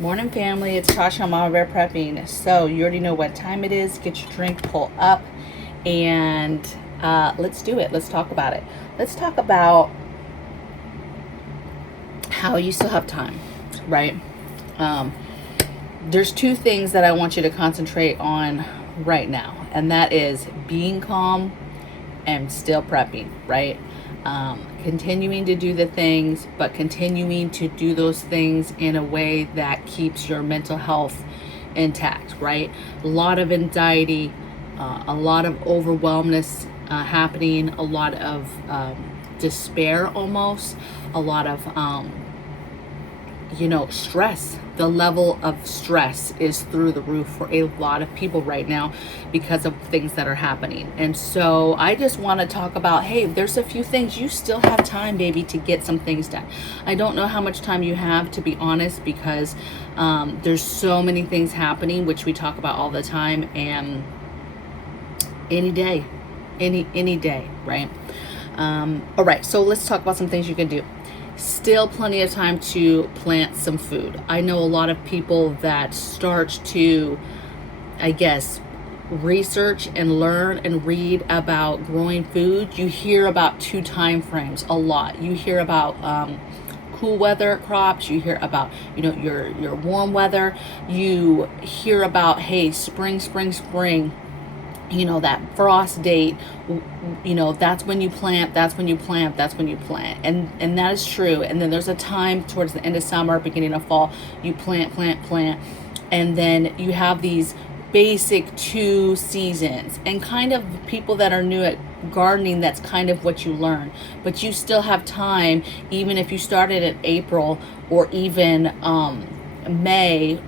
Morning, family. It's Tasha on MAMABEAR prepping. So you already know what time it is. Get your drink, pull up, and let's do it. Let's talk about it. Let's talk about how you still have time, right? There's two things that I want you to concentrate on right now, and that is being calm and still prepping, right? Continuing to do the things, but continuing to do those things in a way that keeps your mental health intact, right? A lot of anxiety, a lot of overwhelmness happening, a lot of despair almost, a lot of stress. The level of stress is through the roof for a lot of people right now because of things that are happening. And so I just want to talk about, hey, there's a few things. You still have time, baby, to get some things done. I don't know how much time you have, to be honest, because there's so many things happening, which we talk about all the time, and any day, right? All right, so let's talk about some things you can do. Still plenty of time to plant some food. I know a lot of people that start to, research and learn and read about growing food. You hear about 2 time frames a lot. You hear about cool weather crops. You hear about your warm weather. You hear about, hey, spring, that frost date, that's when you plant, and that is true. And then there's a time towards the end of summer, beginning of fall, you plant, and then you have these basic 2 seasons. And kind of people that are new at gardening, that's kind of what you learn, but you still have time, even if you started in April or even May,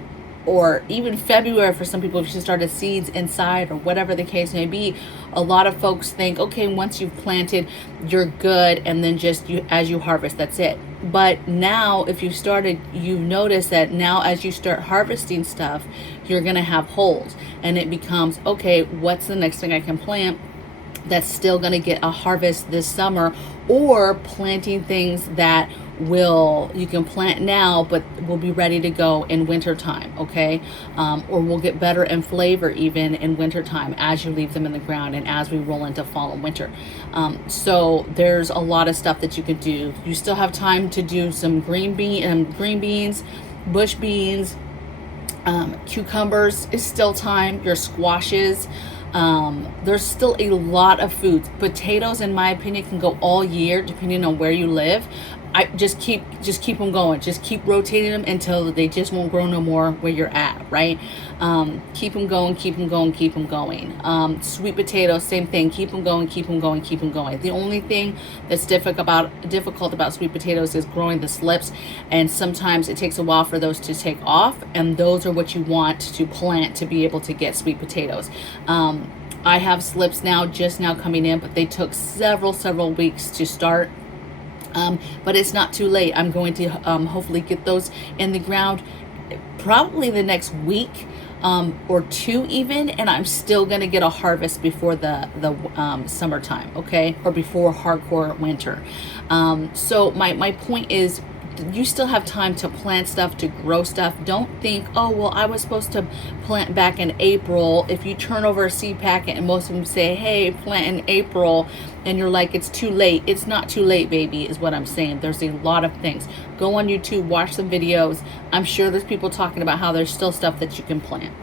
or even February for some people, if you started seeds inside or whatever the case may be. A lot of folks think, okay, once you've planted, you're good, and then just as you harvest, that's it. But now, if you started, you've noticed that now as you start harvesting stuff, you're gonna have holes, and it becomes, okay, what's the next thing I can plant that's still going to get a harvest this summer, or planting things that you can plant now but will be ready to go in winter time, okay? Or will get better in flavor even in winter time as you leave them in the ground and as we roll into fall and winter. So there's a lot of stuff that you can do. You still have time to do some green beans, bush beans, cucumbers is still time, your squashes. There's still a lot of foods. Potatoes, in my opinion, can go all year depending on where you live. I just keep them going. Just keep rotating them until they just won't grow no more where you're at, right? Keep them going. Sweet potatoes, same thing. Keep them going. The only thing that's difficult about sweet potatoes is growing the slips, and sometimes it takes a while for those to take off, and those are what you want to plant to be able to get sweet potatoes. I have slips just now coming in, but they took several weeks to start. But it's not too late. I'm going to hopefully get those in the ground probably the next week or 2 even, and I'm still going to get a harvest before the summertime, okay, or before hardcore winter. So my point is, you still have time to plant stuff, to grow stuff. Don't think, oh, well, I was supposed to plant back in April. If you turn over a seed packet and most of them say, hey, plant in April, and you're like, it's too late. It's not too late, baby, is what I'm saying. There's a lot of things. Go on YouTube, watch some videos. I'm sure there's people talking about how there's still stuff that you can plant.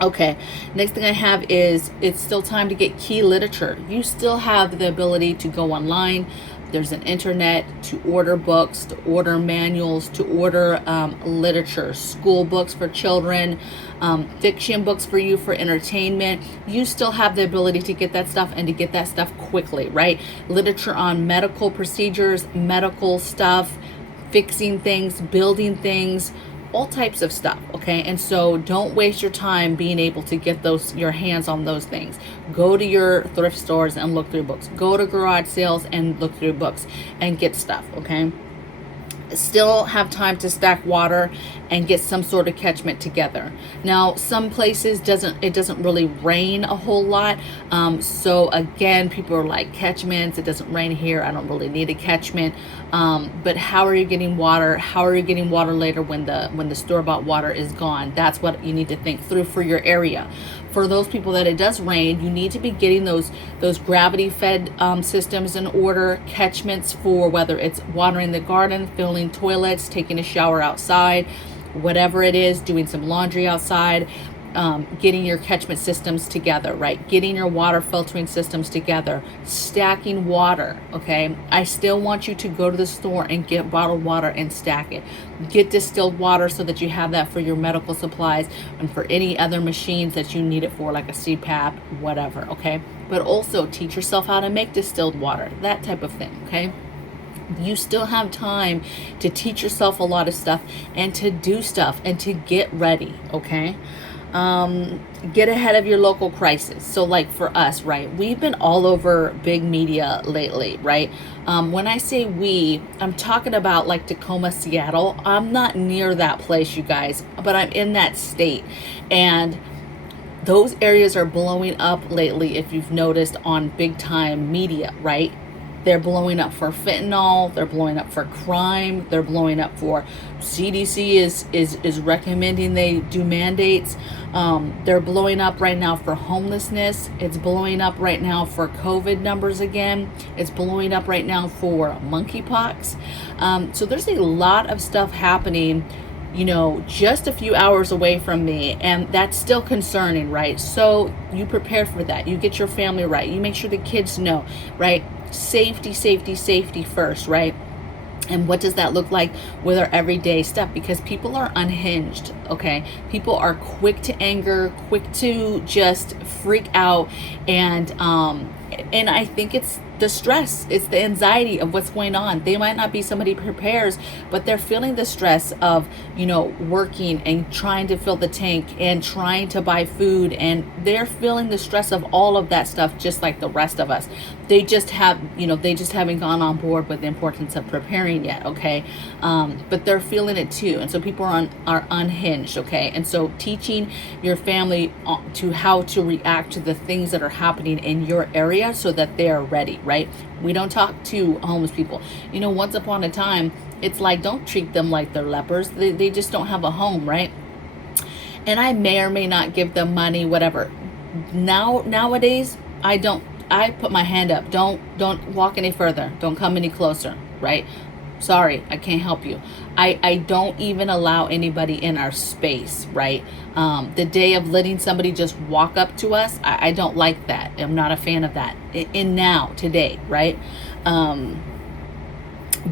Okay, next thing I have is, it's still time to get key literature. You still have the ability to go online. There's an internet to order books, to order manuals, to order literature, school books for children, fiction books for you for entertainment. You still have the ability to get that stuff, and to get that stuff quickly, right? Literature on medical procedures, medical stuff, fixing things, building things, all types of stuff, okay? And so don't waste your time being able to get your hands on those things. Go to your thrift stores and look through books. Go to garage sales and look through books and get stuff, okay? Still have time to stack water and get some sort of catchment together. Now, some places it doesn't really rain a whole lot. So again, people are like, catchments, it doesn't rain here, I don't really need a catchment. But how are you getting water? How are you getting water later when the store-bought water is gone? That's what you need to think through for your area. For those people that it does rain, you need to be getting those gravity-fed systems in order, catchments for whether it's watering the garden, filling toilets, taking a shower outside, whatever it is, doing some laundry outside, getting your catchment systems together, right? Getting your water filtering systems together, stacking water, okay? I still want you to go to the store and get bottled water and stack it. Get distilled water so that you have that for your medical supplies and for any other machines that you need it for, like a CPAP, whatever, okay? But also teach yourself how to make distilled water, that type of thing, okay? You still have time to teach yourself a lot of stuff and to do stuff and to get ready, okay? Get ahead of your local crisis. So like for us, right, we've been all over big media lately, right? When I say we, I'm talking about like Tacoma, Seattle. I'm not near that place, you guys, but I'm in that state. And those areas are blowing up lately, if you've noticed, on big time media, right? They're blowing up for fentanyl. They're blowing up for crime. They're blowing up for CDC is recommending they do mandates. They're blowing up right now for homelessness. It's blowing up right now for COVID numbers again. It's blowing up right now for monkeypox. So there's a lot of stuff happening, just a few hours away from me, and that's still concerning, right? So you prepare for that. You get your family right. You make sure the kids know, right? Safety, safety, safety first, right? And what does that look like with our everyday stuff? Because people are unhinged, okay? People are quick to anger, quick to just freak out, and I think it's the stress, it's the anxiety of what's going on. They might not be somebody who prepares, but they're feeling the stress of, working and trying to fill the tank and trying to buy food, and they're feeling the stress of all of that stuff just like the rest of us. They just haven't gone on board with the importance of preparing yet, okay? But they're feeling it too, and so people are unhinged, okay? And so teaching your family to how to react to the things that are happening in your area so that they are ready, right? We don't talk to homeless people. Once upon a time, it's like, don't treat them like they're lepers. They just don't have a home, right? And I may or may not give them money, whatever. Nowadays, I put my hand up. Don't walk any further. Don't come any closer, right? Sorry, I can't help you. I don't even allow anybody in our space, right? The day of letting somebody just walk up to us, I don't like that. I'm not a fan of that. Today, right?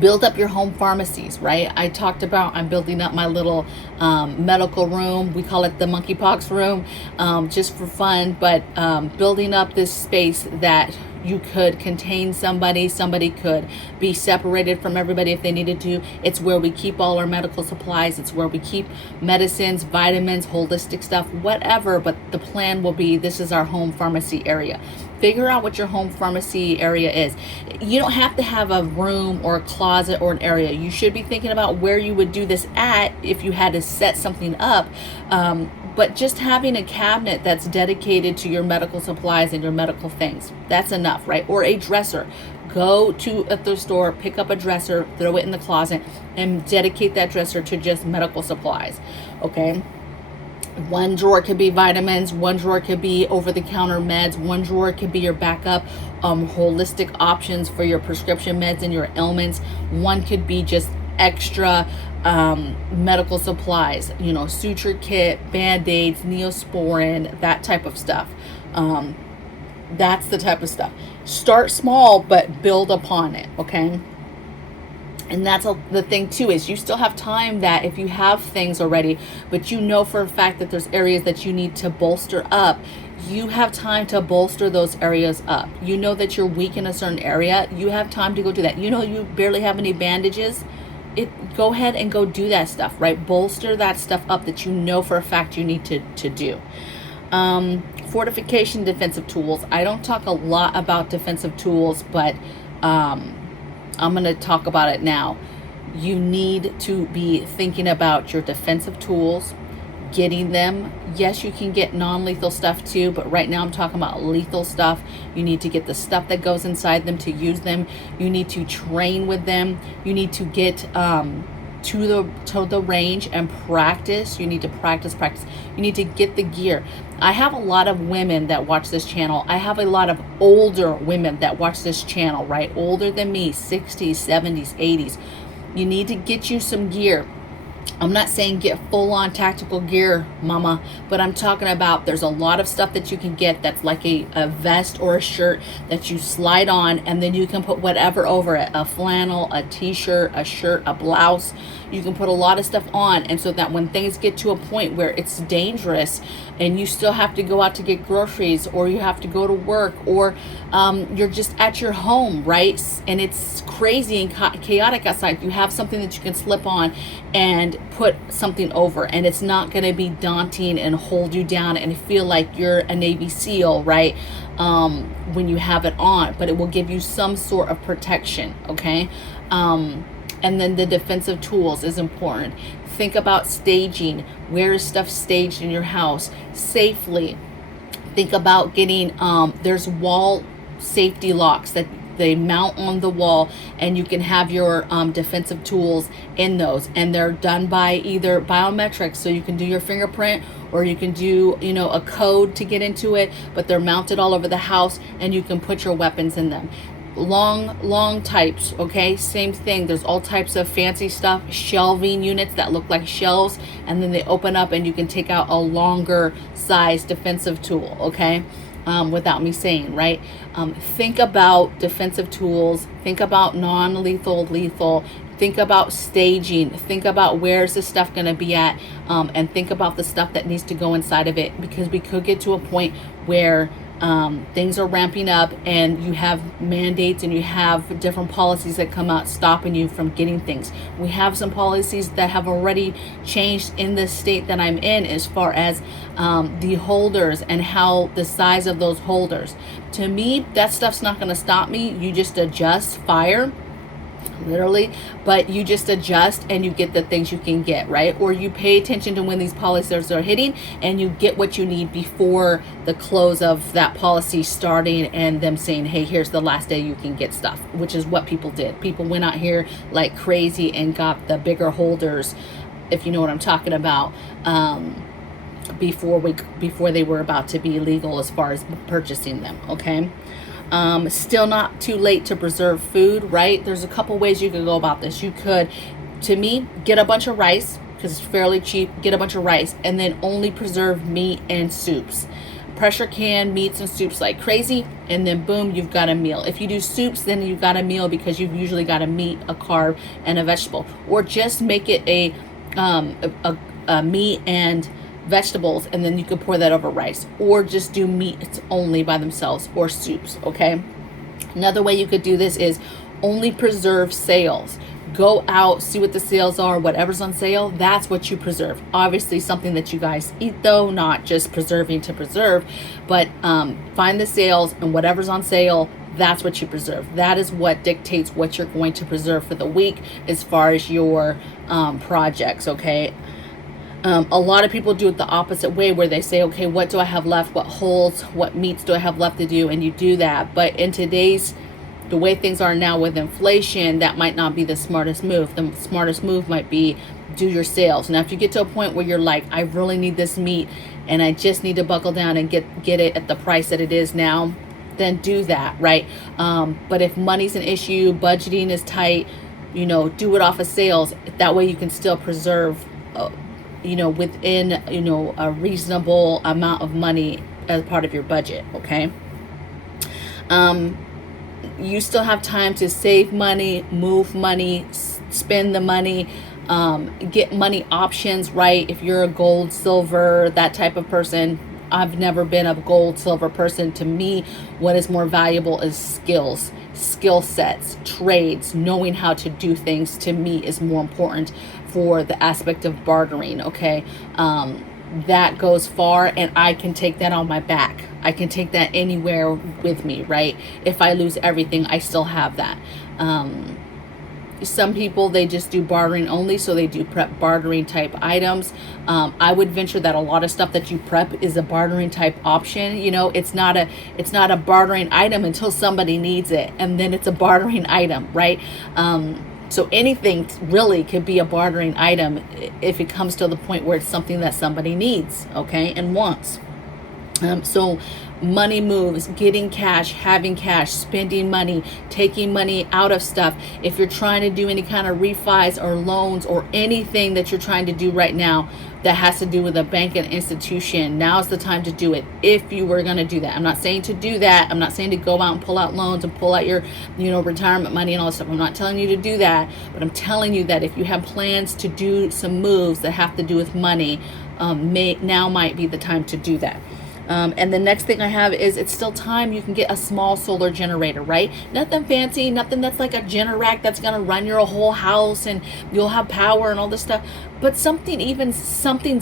Build up your home pharmacies, right? I talked about I'm building up my little medical room. We call it the monkeypox room, just for fun, but building up this space that you could contain somebody could be separated from everybody if they needed to. It's where we keep all our medical supplies. It's where we keep medicines, vitamins, holistic stuff, whatever. But the plan will be, this is our home pharmacy area. Figure out what your home pharmacy area is. You don't have to have a room or a closet or an area. You should be thinking about where you would do this at if you had to set something up. But just having a cabinet that's dedicated to your medical supplies and your medical things, that's enough, right? Or a dresser. Go to a thrift store, pick up a dresser, throw it in the closet, and dedicate that dresser to just medical supplies, okay? One drawer could be vitamins, one drawer could be over-the-counter meds, one drawer could be your backup holistic options for your prescription meds and your ailments. One could be just extra medical supplies, suture kit, band-aids, Neosporin, that type of stuff. That's the type of stuff. Start small, but build upon it, okay? And that's the thing too, is you still have time that if you have things already, but for a fact that there's areas that you need to bolster up, you have time to bolster those areas up. That you're weak in a certain area, you have time to go do that. You barely have any bandages, go ahead and go do that stuff, right? Bolster that stuff up that for a fact you need to do. Fortification, defensive tools. I don't talk a lot about defensive tools, but I'm going to talk about it now. You need to be thinking about your defensive tools, getting them. Yes, you can get non-lethal stuff too, but right now I'm talking about lethal stuff. You need to get the stuff that goes inside them to use them. You need to train with them. You need to get to the range and practice. You need to practice. You need to get the gear. I have a lot of women that watch this channel. I have a lot of older women that watch this channel, right? Older than me, 60s, 70s, 80s. You need to get you some gear. I'm not saying get full-on tactical gear, mama, but I'm talking about there's a lot of stuff that you can get that's like a vest or a shirt that you slide on, and then you can put whatever over it, a flannel, a t-shirt, a shirt, a blouse. You can put a lot of stuff on, and so that when things get to a point where it's dangerous and you still have to go out to get groceries, or you have to go to work, or you're just at your home, right? And it's crazy and chaotic outside. You have something that you can slip on and put something over, and it's not going to be daunting and hold you down and feel like you're a Navy SEAL, right? When you have it on, but it will give you some sort of protection, okay? And then the defensive tools is important. Think about staging. Where is stuff staged in your house safely? Think about getting, there's wall safety locks that they mount on the wall, and you can have your defensive tools in those, and they're done by either biometrics, so you can do your fingerprint, or you can do, you know, a code to get into it, but they're mounted all over the house, and you can put your weapons in them. Long types, okay? Same thing. There's all types of fancy stuff, shelving units that look like shelves, and then they open up and you can take out a longer size defensive tool, okay? Without me saying, right? Think about defensive tools, think about non-lethal, lethal, think about staging, think about where's the stuff going to be at, and think about the stuff that needs to go inside of it, because we could get to a point where things are ramping up and you have mandates and you have different policies that come out stopping you from getting things. We have some policies that have already changed in the state that I'm in, as far as the holders and how the size of those holders. To me, that stuff's not going to stop me. You just adjust, fire, literally, but you just adjust and you get the things you can get, right? Or you pay attention to when these policies are hitting, and you get what you need before the close of that policy starting and them saying, hey, here's the last day you can get stuff, which is what people did. People went out here like crazy and got the bigger holders, if you know what I'm talking about, before they were about to be legal as far as purchasing them, okay? Still not too late to preserve food, right? There's a couple ways you could go about this. You could, to me, get a bunch of rice, because it's fairly cheap. Get a bunch of rice, and then only preserve meat and soups. Pressure can meats and soups like crazy, and then boom, you've got a meal. If you do soups, then you've got a meal, because you've usually got a meat, a carb, and a vegetable. Or just make it a meat and vegetables, and then you can pour that over rice, or just do meats only by themselves, or soups, okay? Another way you could do this is only preserve sales. Go out, see what the sales are, whatever's on sale, that's what you preserve. Obviously something that you guys eat though, not just preserving to preserve, but find the sales, and whatever's on sale, that's what you preserve. That is what dictates what you're going to preserve for the week as far as your projects, okay? A lot of people do it the opposite way, where they say, okay, what do I have left? What holes, what meats do I have left to do? And you do that. But in the way things are now with inflation, that might not be the smartest move. The smartest move might be do your sales. Now, if you get to a point where you're like, I really need this meat and I just need to buckle down and get it at the price that it is now, then do that, right? But if money's an issue, budgeting is tight, you know, do it off of sales. That way you can still preserve within, a reasonable amount of money as part of your budget, okay? You still have time to save money, move money, spend the money, get money options, right? If you're a gold, silver, that type of person. I've never been a gold, silver person. To me, what is more valuable is skills, skill sets, trades, knowing how to do things, to me is more important for the aspect of bartering, okay? That goes far, and I can take that on my back. I can take that anywhere with me, right? If I lose everything, I still have that. Some people, they just do bartering only, so they do prep bartering type items. I would venture that a lot of stuff that you prep is a bartering type option. You know, it's not a bartering item until somebody needs it, and then it's a bartering item, right? So anything really could be a bartering item if it comes to the point where it's something that somebody needs, okay, and wants. So money moves, getting cash, having cash, spending money, taking money out of stuff. If you're trying to do any kind of refis or loans or anything that you're trying to do right now that has to do with a bank and institution, now's the time to do it. If you were going to do that, I'm not saying to do that. I'm not saying to go out and pull out loans and pull out your, retirement money and all that stuff. I'm not telling you to do that, but I'm telling you that if you have plans to do some moves that have to do with money, now might be the time to do that. And the next thing I have is it's still time. You can get a small solar generator, right? Nothing fancy, nothing that's like a Generac that's going to run your whole house and you'll have power and all this stuff. But something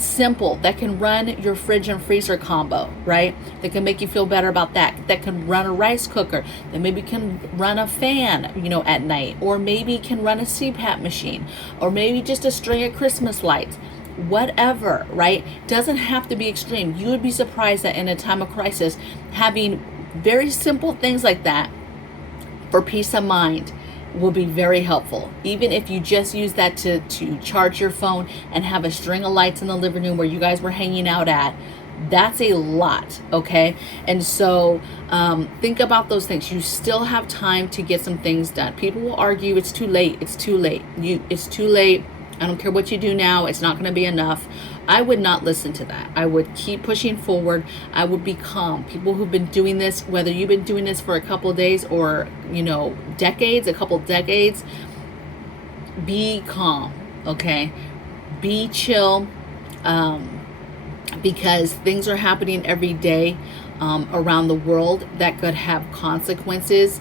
simple that can run your fridge and freezer combo, right? That can make you feel better about that. That can run a rice cooker. That maybe can run a fan, at night. Or maybe can run a CPAP machine. Or maybe just a string of Christmas lights. Whatever, right? Doesn't have to be extreme. You would be surprised that in a time of crisis, having very simple things like that for peace of mind will be very helpful. Even if you just use that to charge your phone and have a string of lights in the living room where you guys were hanging out at, that's a lot, okay? And so think about those things. You still have time to get some things done. People will argue it's too late. It's too late. It's too late. I don't care what you do now. It's not going to be enough. I would not listen to that. I would keep pushing forward. I would be calm. People who've been doing this, whether you've been doing this for a couple of days or, decades, a couple decades, be calm, okay? Be chill, because things are happening every day around the world that could have consequences.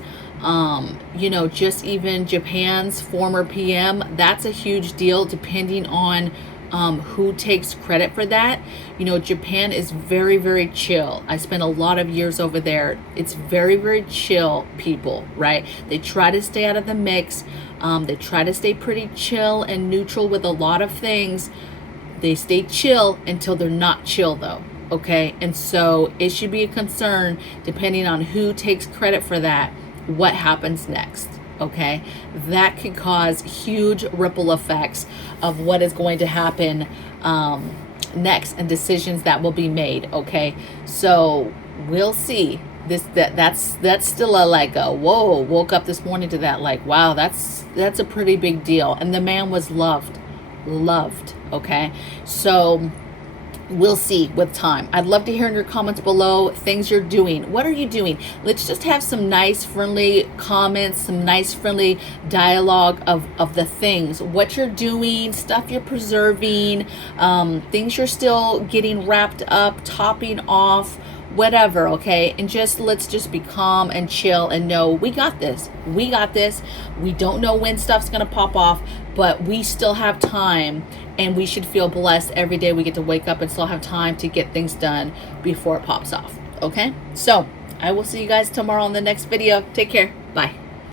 Just even Japan's former PM, that's a huge deal depending on who takes credit for that. Japan is very, very chill. I spent a lot of years over there. It's very, very chill people, right? They try to stay out of the mix. They try to stay pretty chill and neutral with a lot of things. They stay chill until they're not chill though. Okay. And so it should be a concern depending on who takes credit for that. What happens next, okay? That could cause huge ripple effects of what is going to happen next and decisions that will be made, okay? So we'll see. That's still a whoa, woke up this morning to that, wow, that's a pretty big deal. And the man was loved, okay? So we'll see with time. I'd love to hear in your comments below things you're doing. What are you doing? Let's just have some nice, friendly comments, some nice, friendly dialogue of the things. What you're doing, stuff you're preserving, things you're still getting wrapped up, topping off, whatever, okay? And let's just be calm and chill and know we got this. We got this. We don't know when stuff's going to pop off, but we still have time, and we should feel blessed every day we get to wake up and still have time to get things done before it pops off, okay? So I will see you guys tomorrow on the next video. Take care. Bye.